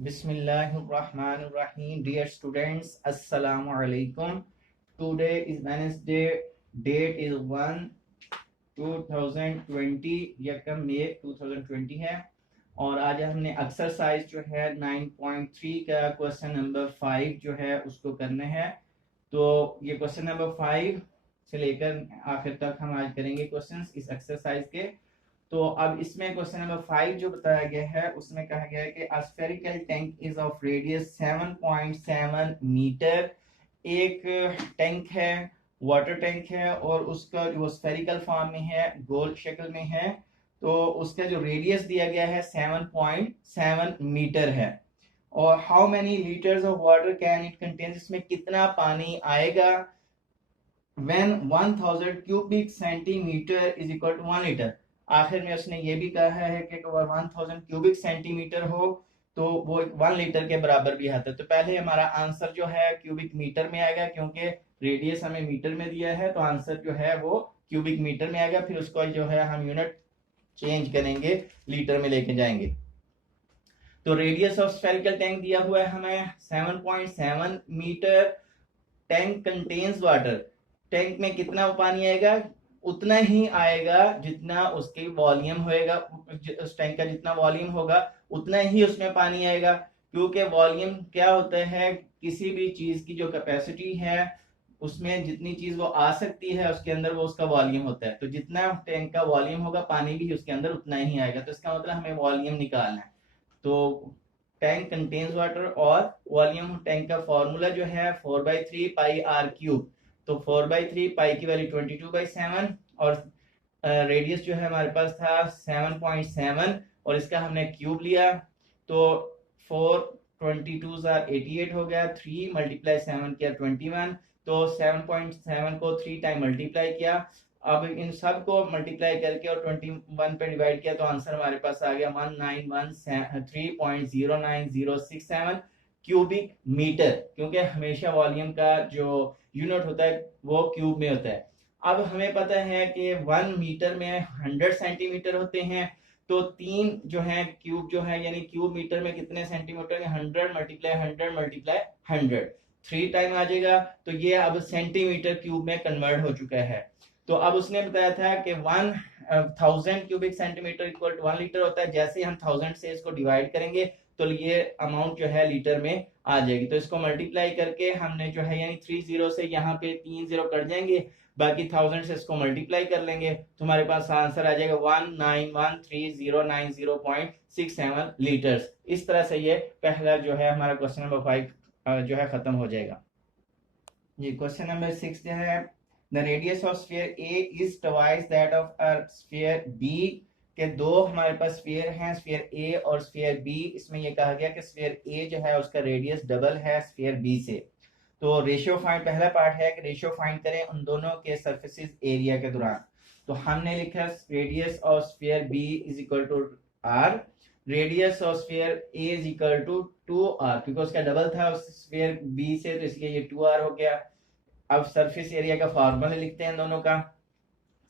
Bismillahirrahmanirrahim. Dear students, Assalamu alaikum. Today is Wednesday. Date is 1/2020 यकम मई 2020 है और आज हमने एक्सरसाइज जो है 9.3 का क्वेश्चन नंबर 5 जो है उसको करना है। तो ये क्वेश्चन नंबर 5 से लेकर आखिर तक हम आज करेंगे क्वेश्चंस इस एक्सरसाइज के। तो अब इसमें क्वेश्चन नंबर 5 जो बताया गया है उसमें कहा गया है कि a spherical tank is of radius 7.7 metre. एक टैंक है, वाटर टैंक है और उसका जो स्फेरिकल फॉर्म में है, गोल शक्ल में है, तो उसका जो रेडियस दिया गया है 7.7 मीटर है। और how many litres of water can it contain, इसमें कितना पानी आएगा when 1000 cubic centimetre is equal to 1 litre. आखिर में उसने ये भी कहा है कि अगर 1000 क्यूबिक सेंटीमीटर हो तो वो 1 लीटर के बराबर भी आता है। तो पहले हमारा आंसर जो है क्यूबिक मीटर में आएगा, क्योंकि रेडियस हमें मीटर में दिया है तो आंसर जो है वो क्यूबिक मीटर में आएगा। फिर उसको जो है हम यूनिट चेंज करेंगे, लीटर में लेके जाएंगे। तो रेडियस ऑफ स्फेरिकल टैंक दिया हुआ है हमें 7.7 metre. Tank contains water, tank में कितना पानी आएगा, उतना ही आएगा जितना उसकी वॉल्यूम होएगा। उस टैंक का जितना वॉल्यूम होगा उतना ही उसमें पानी आएगा, क्योंकि वॉल्यूम क्या होता है, किसी भी चीज की जो कैपेसिटी है उसमें जितनी चीज वो आ सकती है उसके अंदर वो उसका वॉल्यूम होता है। तो जितना टैंक का वॉल्यूम होगा पानी भी उसके अंदर उतना ही आएगा। तो इसका मतलब हमें वॉल्यूम निकालना है। तो टैंक कंटेन्स वाटर और वॉल्यूम टैंक का फॉर्मूला जो है 4/3 पाई आर क्यूब। तो 4/3 पाई की वैल्यू 22/7 और रेडियस जो है हमारे पास था 7.7 और इसका हमने क्यूब लिया। तो 4 22 हो गया, 3 × 7 किया 21। तो 7.7 को 3 टाइम मल्टीप्लाई किया। अब इन सब को मल्टीप्लाई करके और 21 पे डिवाइड किया तो आंसर हमारे पास आ गया 191.3.09067 क्यूबिक मीटर, क्योंकि हमेशा वॉल्यूम का जो यूनिट होता है वो क्यूब में होता है। अब हमें पता है कि 1 मीटर में 100 सेंटीमीटर होते हैं। तो 3 जो है क्यूब जो है यानी क्यूब मीटर में कितने सेंटीमीटर, 100 × 100 × 100 3 टाइम आ जाएगा। तो ये अब सेंटीमीटर क्यूब में कन्वर्ट हो चुका है। तो अब उसने बताया था कि 1000 cubic centimetre equal to 1 litre होता है। जैसे हम 1000 से इसको डिवाइड करेंगे तो ये अमाउंट जो है लीटर में आ जाएगी। तो इसको मल्टीप्लाई करके हमने जो है यानी 30 से यहाँ पे 3 0 कट जाएंगे, बाकी 1000 से इसको मल्टीप्लाई कर लेंगे तो हमारे पास आंसर आ जाएगा 1913090.67 लीटर्स। इस तरह से ये पहला जो है हमारा क्वेश्चन नंबर 5 जो है खत्म हो जाएगा। ये क्वेश्चन नंबर 6 जो है the radius of sphere A is twice that of a sphere B। के दो हमारे पास स्फीयर हैं, स्फीयर A और स्फीयर B। इसमें ये कहा गया कि स्फीयर A जो है उसका रेडियस डबल है स्फीयर B से। तो रेशियो फाइंड, पहला पार्ट है कि रेशियो फाइंड करें उन दोनों के सरफेसेस एरिया के दौरान। तो हमने लिखा radius of sphere B is equal to R, radius of sphere A is equal to 2R, क्योंकि उसका डबल था उस स्फीयर B से तो इसलिए ये 2R हो गया। अब सरफेस एरिया का फार्मूला लिखते हैं दोनों का।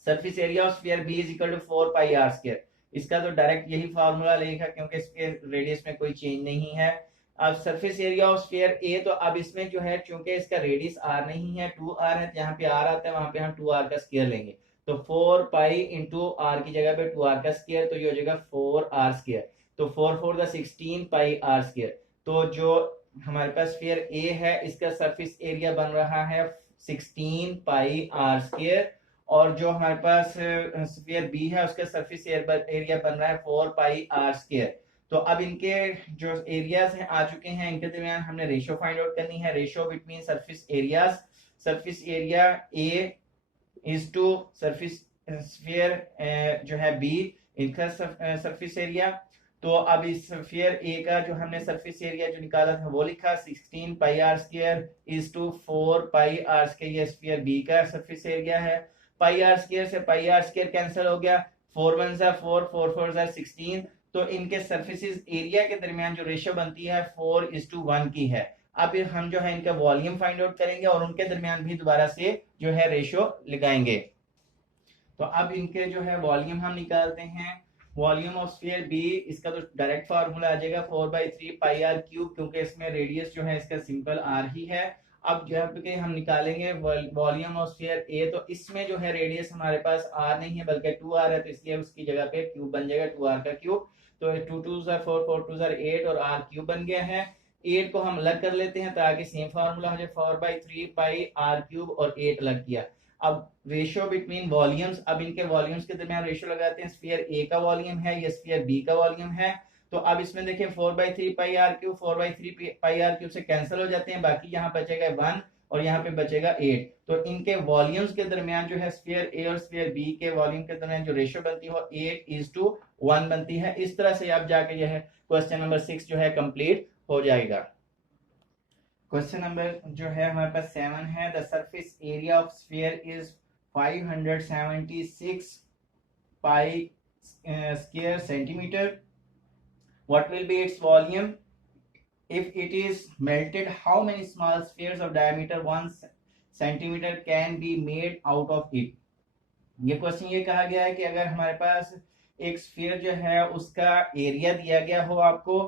Surface area of sphere B is equal to 4πr²। इसका तो डायरेक्ट यही फार्मूला लिखा क्योंकि इसके रेडियस में कोई चेंज नहीं है। अब surface area of sphere A, तो अब इसमें जो है चूंकि इसका रेडियस r नहीं है 2r है, जहां पे r आता है वहां पे हम 2r का स्क्वायर लेंगे। तो 4π × r की जगह पे 2r का स्क्वायर, तो ये हो जाएगा 4r²। तो 4 4 16πr²। तो जो हमारे पास स्फीयर A है इसका सरफेस एरिया बन रहा है 16πr²। और जो हमारे पास स्फीयर B है उसका सरफेस एरिया बन रहा है 4πr²। तो अब इनके जो एरियाज हैं आ चुके हैं, इनके दरमियान हमने रेशियो फाइंड आउट करनी है। Ratio between surface areas, surface area A is to surface sphere जो है B, इनका सरफेस एरिया। तो अब इस स्फीयर A का जो हमने सरफेस एरिया जो निकाला था वो लिखा 16πr² इज टू 4πr²। ये स्फीयर B का सरफेस एरिया है। πr² से πr² कैंसिल हो गया, 4 1 4 4 4 16। तो इनके सरफेसेस एरिया के दरमियान जो रेशियो बनती है 4:1 की है। अब हम जो है इनका वॉल्यूम फाइंड आउट करेंगे और उनके दरमियान भी दोबारा से जो है रेशियो लगाएंगे। तो अब इनके जो है वॉल्यूम हम निकालते हैं। वॉल्यूम ऑफ स्फीयर बी, इसका तो डायरेक्ट फार्मूला आ जाएगा 4/3 पाई आर क्यूब, क्योंकि इसमें रेडियस जो है इसका सिंपल आर ही है। अब जब पे हम निकालेंगे वॉल्यूम ऑफ स्फीयर ए, तो इसमें जो है रेडियस हमारे पास आर नहीं है बल्कि 2r है, तो इसलिए उसकी जगह पे क्यूब बन जाएगा 2r का क्यूब। तो 2 2 4 4 2 8 और r क्यूब बन गया है। 8 को हम अलग कर लेते हैं ताकि सेम फार्मूला हो जाए 4/3 पाई आर क्यूब, और 8 अलग किया। अब रेशियो बिटवीन वॉल्यूम्स, अब इनके वॉल्यूम्स के दरमियान रेशियो लगाते हैं। स्फीयर ए का वॉल्यूम है, ये स्फीयर बी का वॉल्यूम है। तो अब इसमें देखिए 4/3 pi r cube 4/3 pi r cube से कैंसिल हो जाते हैं, बाकी यहाँ बचेगा 1 और यहाँ पे बचेगा 8। तो इनके वॉल्यूम्स के दरमियान जो है स्फीयर ए और स्फीयर बी के वॉल्यूम के दरमियान जो रेशियो बनती है वो 8:1 बनती है। इस तरह से अब जाके जो है क्वेश्चन नंबर 6 जो है कंप्लीट हो जाएगा। क्वेश्चन नंबर जो है हमारे पास 7 है। The surface area of sphere is 576 pi square centimetre. What will be its volume? If it is melted, how many small spheres of diameter 1 centimeter can be made out of it? ये question ये कहा गया है कि अगर हमारे पास एक sphere जो है उसका एरिया दिया गया हो आपको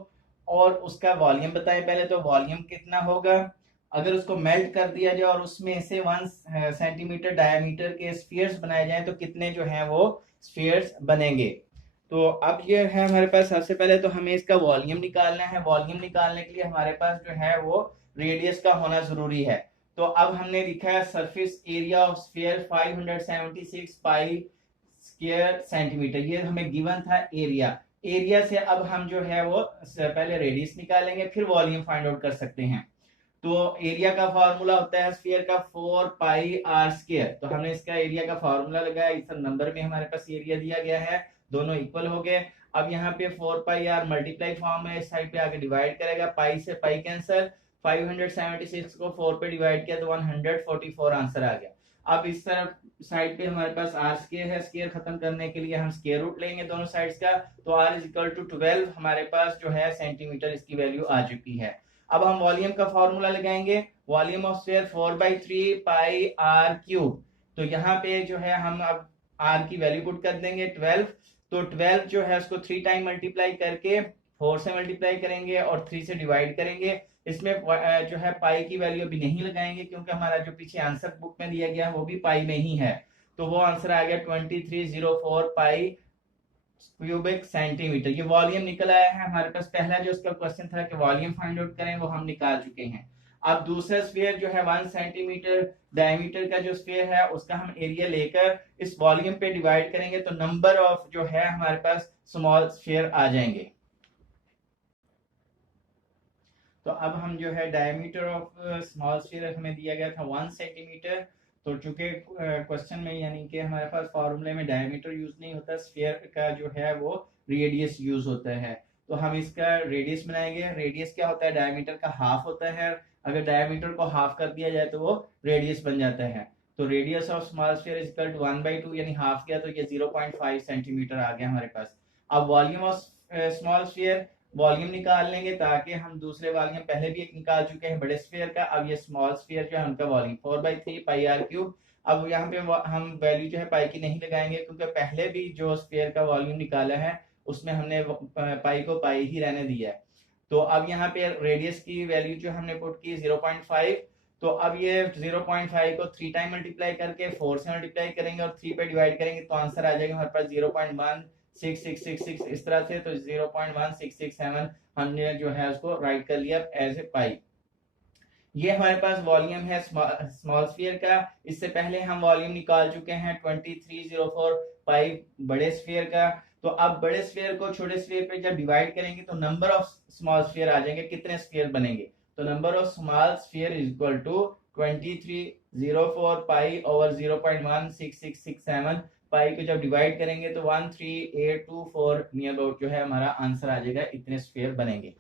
और उसका वॉल्यूम बताएं पहले, तो वॉल्यूम कितना होगा। अगर उसको मेल्ट कर दिया जाए और उसमें से 1 सेंटीमीटर डायमीटर के स्फीयर्स बनाए जाएं तो कितने जो हैं वो स्फीयर्स बनेंगे। तो अब ये है हमारे पास, सबसे पहले तो हमें इसका वॉल्यूम निकालना है। वॉल्यूम निकालने के लिए हमारे पास जो है वो रेडियस का होना जरूरी है। तो अब हमने लिखा है surface area of sphere 576 pi square centimetre, ये हमें गिवन था एरिया। एरिया से अब हम जो है वो पहले रेडियस निकालेंगे, फिर वॉल्यूम फाइंड आउट कर सकते हैं। तो एरिया का फार्मूला होता है स्फीयर का 4 पाई आर स्क्वायर। तो हमने इसका एरिया का फार्मूला लगाया, इस नंबर में हमारे पास एरिया दिया गया है, दोनों इक्वल हो गए। अब यहाँ पे 4 पाई आर मल्टीप्लाई फॉर्म है, इस साइड पे आके डिवाइड करेगा, पाई से पाई कैंसिल, 576 को 4 पे डिवाइड किया तो 144 आंसर आ गया। अब इस तरफ साइड पे हमारे पास आर स्क्वायर है, स्क्वायर खत्म करने के लिए हम स्क्वायर रूट लेंगे दोनों साइड्स का, तो आर इज इक्वल टू 12 हमारे पास जो है सेंटीमीटर इसकी वैल्यू आ चुकी है। अब हम वॉल्यूम का फॉर्मूला लगाएंगे, volume of sphere 4/3 pi r cube. तो यहाँ पे जो है हम अब आर की वैल्यू पुट कर देंगे 12। तो 12 जो है उसको 3 टाइम मल्टीप्लाई करके 4 से मल्टीप्लाई करेंगे और 3 से डिवाइड करेंगे। इसमें जो है पाई की वैल्यू अभी नहीं लगाएंगे क्योंकि हमारा जो पीछे आंसर बुक में दिया गया वो भी पाई में ही है। तो वो आंसर आ गया 2304 पाई क्यूबिक सेंटीमीटर। ये वॉल्यूम निकल आया है हमारे पास। पहला जो उसका क्वेश्चन था कि वॉल्यूम फाइंड आउट करें, वो हम निकाल चुके हैं। अब दूसरा स्फीयर जो है 1 सेंटीमीटर डायमीटर का जो स्फीयर है उसका हम एरिया लेकर इस वॉल्यूम पे डिवाइड करेंगे तो नंबर ऑफ जो है हमारे पास स्मॉल स्फीयर आ जाएंगे। तो अब हम जो है डायमीटर ऑफ स्मॉल स्फीयर हमें दिया गया था 1 सेंटीमीटर। तो चूंकि क्वेश्चन में यानी कि हमारे पास फॉर्मूले में डायमीटर यूज नहीं होता, स्फीयर का जो है वो रेडियस यूज होता है। तो हम इसका रेडियस बनाएंगे। रेडियस क्या होता है, डायमीटर का हाफ होता है। अगर डायमीटर को हाफ कर दिया जाए तो वो रेडियस बन जाता है। तो radius of small sphere is equal to 1/2 यानी हाफ किया तो ये 0.5 सेंटीमीटर आ गया हमारे पास। अब volume of small sphere, volume निकाल लेंगे ताकि हम दूसरे वॉल्यूम पहले भी एक निकाल चुके हैं बड़े स्फीयर का। अब ये स्मॉल स्फीयर जो है उनका वॉल्यूम 4/3 पाई आर क्यूब। अब यहाँ पे हम वैल्यू जो है पाई की नहीं लगाएंगे क्योंकि पहले भी जो स्फीयर का वॉल्यूम निकाला है उसमें हमने पाई को पाई ही रहने दिया है। तो अब यहाँ पे रेडियस की वैल्यू जो हमने पुट की 0.5। तो अब ये 0.5 को 3 टाइम मल्टीप्लाई करके 4 से मल्टीप्लाई करेंगे और 3 पे डिवाइड करेंगे तो आंसर आ जाएगा हमारे पास 0.16666 इस तरह से। तो 0.1667 हमने जो है उसको राइट कर लिया एज ए पाई। ये हमारे पास वॉल्यूम है स्मॉल स्फीयर का। इससे पहले हम वॉल्यूम निकाल चुके हैं 2304 पाई बड़े स्फीयर का। तो अब बड़े स्फीयर को छोटे स्फीयर पे जब डिवाइड करेंगे तो नंबर ऑफ स्मॉल स्फीयर आ जाएंगे, कितने स्फीयर बनेंगे। तो number of small sphere is equal to 2304 pi over 0.16667। Pi को जब डिवाइड करेंगे तो 13824 नियर अबाउट जो है हमारा आंसर आ जाएगा, इतने स्फीयर बनेंगे।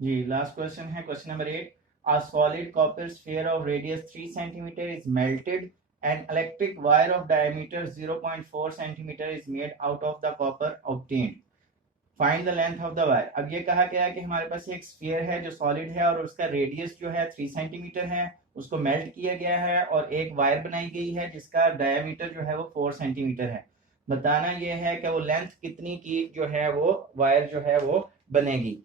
जी लास्ट क्वेश्चन है question number 8। A solid copper sphere of radius 3 cm is melted. An electric wire of diameter 0.4 cm is made out of the copper obtained. Find the length of the wire. अब ये कहा गया है कि हमारे पास एक sphere है जो सॉलिड है और उसका रेडियस जो है 3 सेंटीमीटर है, उसको मेल्ट किया गया है और एक वायर बनाई गई है जिसका डायमीटर जो है वो 4 सेंटीमीटर है। बताना ये है कि वो लेंथ कितनी की जो है वो वायर जो है वो बनेगी।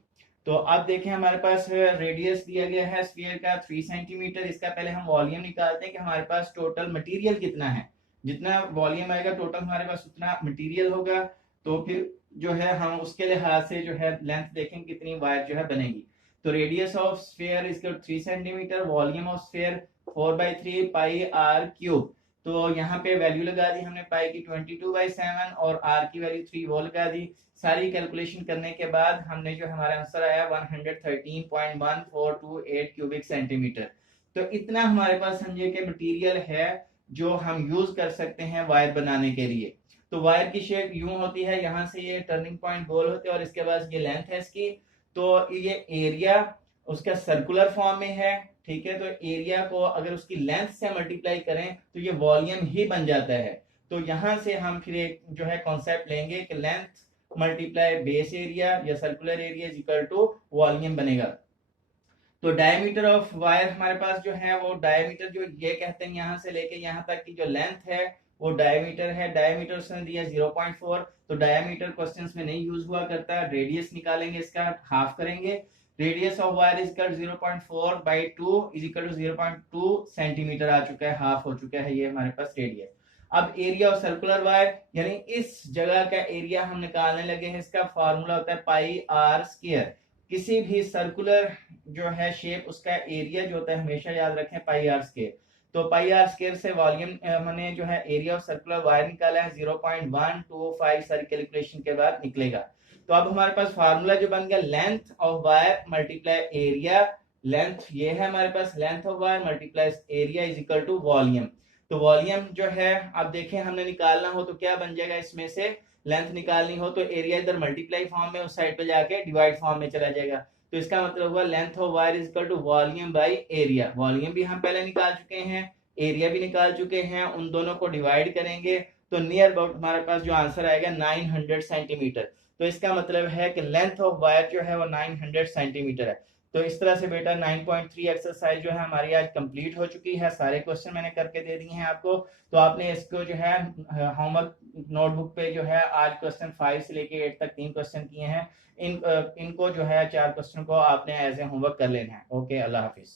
तो अब देखें हमारे पास रेडियस दिया गया है स्फीयर का 3 सेंटीमीटर। इसका पहले हम वॉल्यूम निकालते हैं कि हमारे पास टोटल मटेरियल कितना है। जितना वॉल्यूम आएगा टोटल हमारे पास उतना मटेरियल होगा। तो फिर जो है हम उसके लिहाज से जो है लेंथ देखेंगे कितनी वायर जो है बनेगी। तो radius of sphere is 3 centimetre, volume of sphere 4/3 pi r cube. तो यहाँ पे वैल्यू लगा दी हमने पाई की 22/7 और आर की वैल्यू 3 वो लगा दी। सारी कैलकुलेशन करने के बाद हमने जो हमारा आंसर आया 113.1428 क्यूबिक सेंटीमीटर। तो इतना हमारे पास समझिए कि मटेरियल है जो हम यूज कर सकते हैं वायर बनाने के लिए। तो वायर की शेप यूं होती है, यहाँ से ये टर्निंग पॉइंट गोल होते हैं और इसके बाद ये लेंथ है इसकी। तो ये एरिया उसका सर्कुलर फॉर्म में है, ठीक है। तो एरिया को अगर उसकी लेंथ से मल्टीप्लाई करें तो ये वॉल्यूम ही बन जाता है। तो यहां से हम फिर एक जो है कॉन्सेप्ट लेंगे कि लेंथ मल्टीप्लाई बेस एरिया या circular area is equal to volume बनेगा। तो डायमीटर ऑफ वायर हमारे पास जो है वो डायमीटर जो ये कहते हैं यहाँ से लेके यहाँ तक की जो लेंथ है वो डायमीटर है। डायमीटर उसने दिया 0.4। तो डायमीटर क्वेश्चंस में नहीं यूज हुआ करता। रेडियस निकालेंगे, इसका हाफ करेंगे। Radius of wire is equal 0.4/2 is equal to 0.2 centimetre आ चुका है, हाफ हो चुका है ये हमारे पास रेडियस। अब एरिया ऑफ सर्कुलर वायर यानी इस जगह का एरिया हम निकालने लगे हैं। इसका फार्मूला होता है पाई आर स्क्वायर। किसी भी सर्कुलर जो है शेप उसका एरिया जो होता है हमेशा याद रखें पाई आर स्क्वायर। तो पाई आर स्क्वायर से वॉल्यूम मैंने जो है एरिया ऑफ सर्कुलर वायर निकाला है 0.125 सारी कैलकुलेशन के बाद निकलेगा। तो अब हमारे पास फार्मूला जो बन गया length of wire multiply area. Length ये है हमारे पास, length of wire multiply area is equal to volume. तो वॉल्यूम जो है अब देखें हमने निकालना हो तो क्या बन जाएगा, इसमें से लेंथ निकालनी हो तो एरिया इधर मल्टीप्लाई फॉर्म में उस साइड पे जाके डिवाइड फॉर्म में चला जाएगा। तो इसका मतलब हुआ length of wire is equal to volume by area. Volume भी हम पहले निकाल चुके हैं, एरिया भी निकाल चुके हैं, उन दोनों को डिवाइड करेंगे तो नियर अबाउट हमारे पास जो आंसर आएगा 900 सेंटीमीटर। तो इसका मतलब है कि लेंथ ऑफ वायर जो है वो 900 सेंटीमीटर है। तो इस तरह से बेटा 9.3 एक्सरसाइज जो है हमारी आज कंप्लीट हो चुकी है। सारे क्वेश्चन मैंने करके दे दिए हैं आपको। तो आपने इसको जो है होमवर्क नोटबुक पे जो है आज क्वेश्चन 5 से लेके 8 तक 3 क्वेश्चन किए हैं। इनको जो है 4 क्वेश्चन को आपने एज ए होमवर्क कर लेना है। ओके, अल्लाह हाफिज।